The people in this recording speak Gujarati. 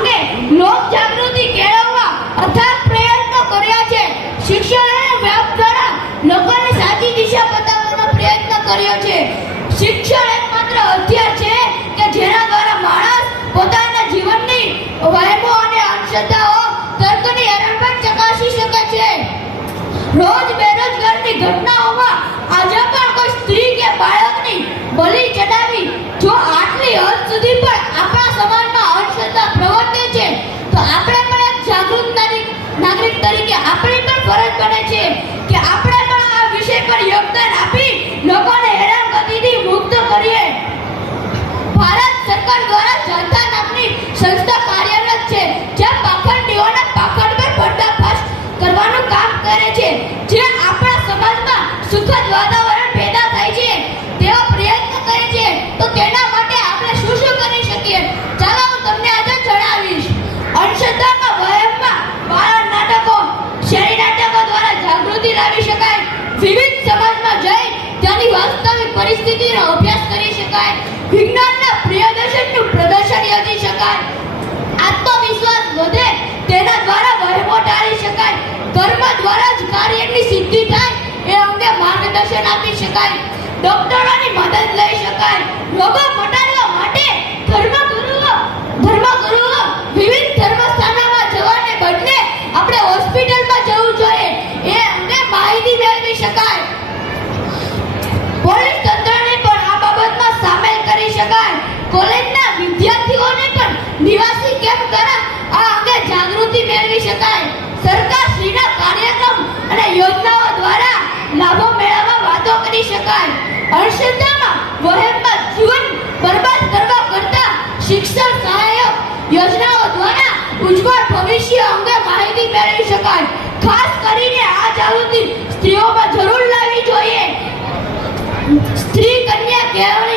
અંગે લોક જાગૃતિ કેળવવા અથાગ પ્રયત્નો કર્યા છે. શિક્ષણ અને વ્યાપ દ્વારા લોકોને સાચી દિશા બતાવવાનો પ્રયત્ન કર્યો છે. શિક્ષણ એકમાત્ર હથિયાર છે કે જેના દ્વારા માણસ પોતાના જીવનની વહેમો અને અંધશ્રદ્ધાઓ તર્કની હેરાનપણ ચકાસી શકે છે. રોજ બેરોજગારની ઘટનાઓમાં આજે પણ કોઈ સ્ત્રી કે બાળકની બલિ ચડાવી જો આટલી હદ સુધી પણ આપણા સમાજમાં અંધશ્રદ્ધા પ્રવર્તે છે તો આપણે પણ એક જાગૃત નાગરિક તરીકે આપણી પણ ફરજ બને છે કે આપણે પણ આ વિષય પર યોગદાન આપી લોકોને હેરાનગતિથી મુક્ત કરીએ. ભારત સરકાર દ્વારા જનતા નામની સંસ્થા કાર્યરત છે જે પાખંડીઓના પાખંડ પર પર્દાફાશ કરવાનું કામ કરે છે. જે આપણા સમાજમાં સુખદ વાતાવરણ પેદા થાય છે તેવો પ્રયત્ન કરે છે. તો તેના માટે આપણે શું શું કરી શકીએ ચાલો હું તમને આજે જણાવીશ. અંધશ્રદ્ધામાં વહેમમાં બાળ નાટકો શેરી નાટકો દ્વારા જાગૃતિ લાવી શકાય. વિવિધ સમાજમાં જઈ તેની વાસ્તવિક પરિસ્થિતિનો અભ્યાસ કરી શકાય. વિજ્ઞાનના પ્રિયદર્શનનું પ્રદર્શન યોજી શકાય. આત્મવિશ્વાસ વધે તેના દ્વારા વહેમો ટાળી શકાય. કર્મ દ્વારા જ કાર્યની સિદ્ધિ થાય એ અંગે માર્ગદર્શન આપી શકાય. ડોક્ટરોની મદદ લઈ શકાય. રોગો મટાડવા માટે ધર્મગુરુઓ વિવિધ ધર્મસ્થાનોમાં જવાને બદલે આપણે હોસ્પિટલમાં જવું જોઈએ એ અંગે માહિતી મેળવી શકાય. પોલીસ તંત્રને પણ આ બાબતમાં સામેલ કરી શકાય. કોલેજના વિદ્યાર્થીઓને પણ નિવાસી કેમ્પ દ્વારા આ અંગે જાગૃતિ મેળવી શકાય. સરકારશ્રીના કાર્યક્રમ અને યોજનાઓ દ્વારા લાભો મેળવવા વાતો કરી શકાય. અંધશ્રદ્ધામાં વહેમમાં જીવન બરબાદ કરવા કરતા શિક્ષણ સહાયક યોજનાઓ દ્વારા ઉજ્જવળ ભવિષ્ય અંગે માહિતી મેળવી શકાય. ખાસ કરીને આ જાગૃતિ સ્ત્રીઓમાં જરૂર લાવવી જોઈએ. સ્ત્રી કન્યા કેળવણી